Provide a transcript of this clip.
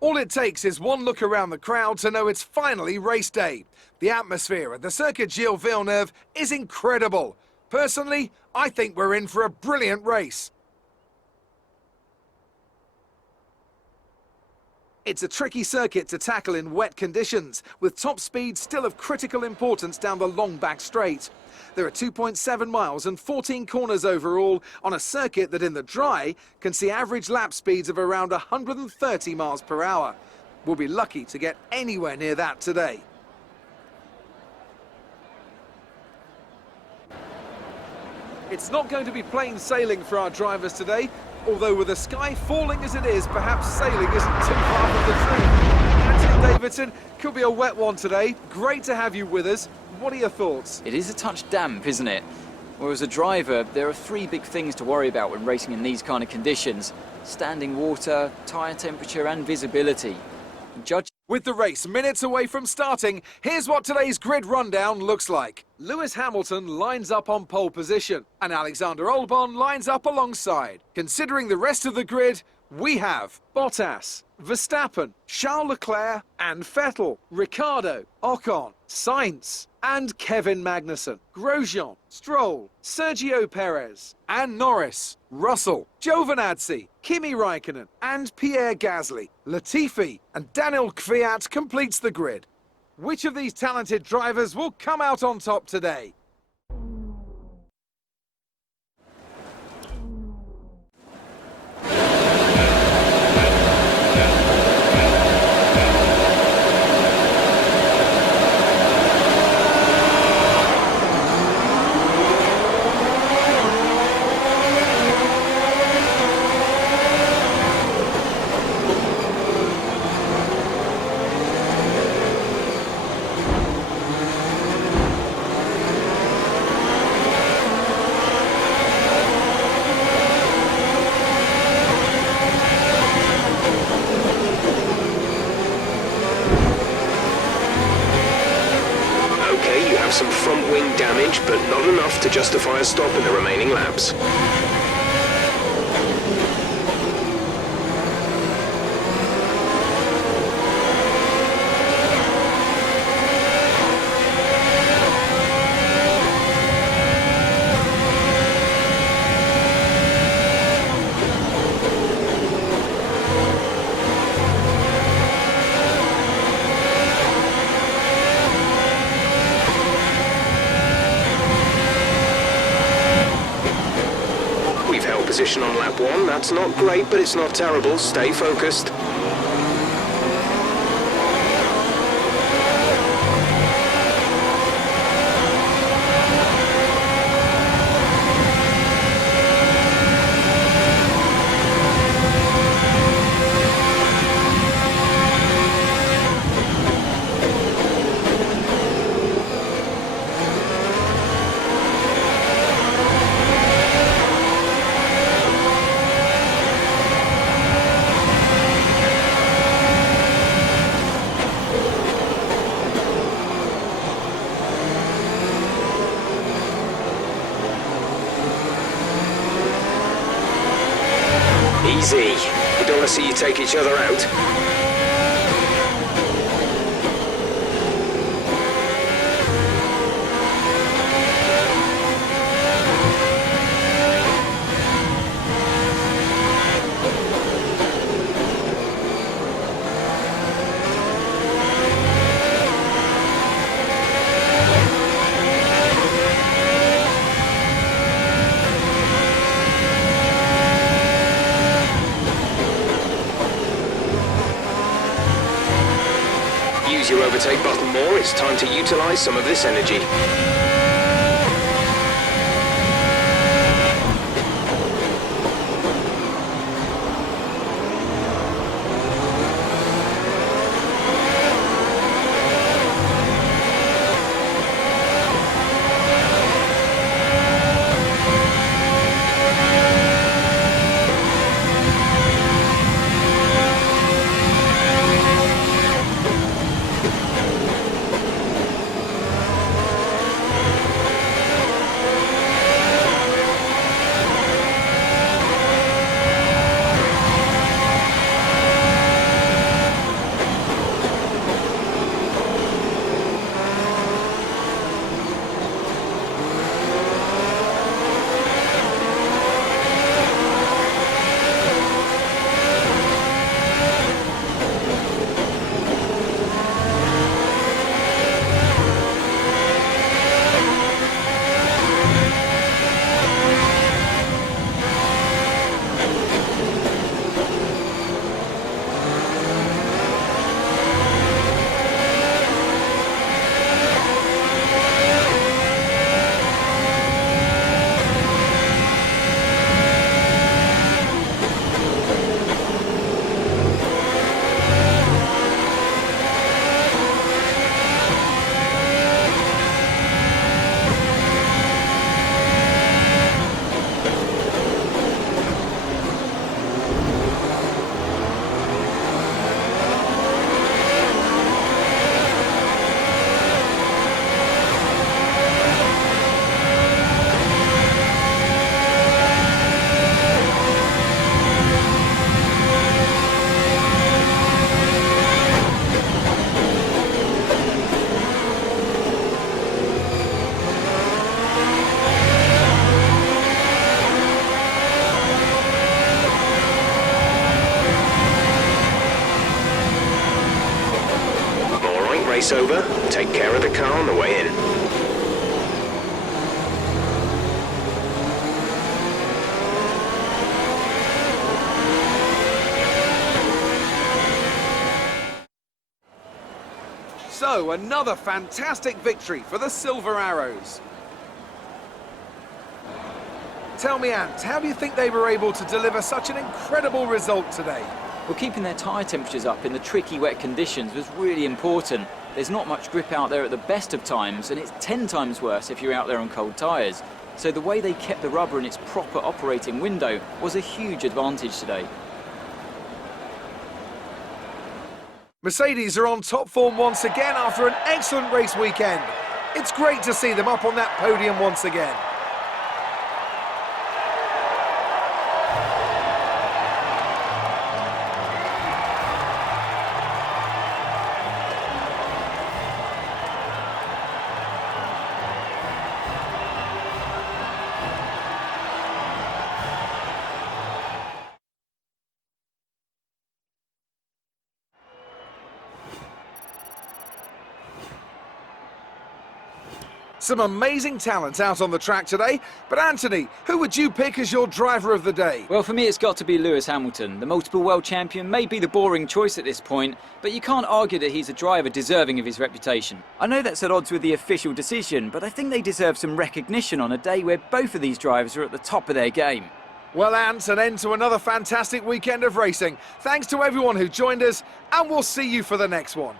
All it takes is one look around the crowd to know it's finally race day. The atmosphere at the circuit Gilles-Villeneuve is incredible. Personally, I think we're in for a brilliant race. It's a tricky circuit to tackle in wet conditions, with top speed still of critical importance down the long back straight. There are 2.7 miles and 14 corners overall on a circuit that in the dry can see average lap speeds of around 130 miles per hour. We'll be lucky to get anywhere near that today. It's not going to be plain sailing for our drivers today, although with the sky falling as it is, perhaps sailing isn't too far from the truth. Anthony Davidson, could be a wet one today. Great to have you with us. What are your thoughts? It is a touch damp, isn't it? Well, as a driver, there are three big things to worry about when racing in these kind of conditions: standing water, tyre temperature and visibility. With the race minutes away from starting, here's what today's grid rundown looks like. Lewis Hamilton lines up on pole position, and Alexander Albon lines up alongside. Considering the rest of the grid, we have Bottas, Verstappen, Charles Leclerc and Vettel, Ricciardo, Ocon, Sainz and Kevin Magnussen, Grosjean, Stroll, Sergio Perez and Norris, Russell, Giovinazzi, Kimi Raikkonen and Pierre Gasly. Latifi and Daniel Kvyat completes the grid. Which of these talented drivers will come out on top today? Some front wing damage, but not enough to justify a stop in the remaining laps. Position on lap 1, that's not great, but it's not terrible. Stay focused. Easy. We don't want to see you take each other out. Use your overtake button more, it's time to utilize some of this energy. race over. Take care of the car on the way in. So, another fantastic victory for the Silver Arrows. Tell me, Ant, how do you think they were able to deliver such an incredible result today? Well, keeping their tyre temperatures up in the tricky wet conditions was really important. There's not much grip out there at the best of times, and it's 10 times worse if you're out there on cold tyres. So the way they kept the rubber in its proper operating window was a huge advantage today. Mercedes are on top form once again after an excellent race weekend. It's great to see them up on that podium once again. Some amazing talent out on the track today, but Anthony, who would you pick as your driver of the day? Well, for me it's got to be Lewis Hamilton. The multiple world champion may be the boring choice at this point, but you can't argue that he's a driver deserving of his reputation. I know that's at odds with the official decision, but I think they deserve some recognition on a day where both of these drivers are at the top of their game. Well, Ant, an end to another fantastic weekend of racing. Thanks to everyone who joined us, and we'll see you for the next one.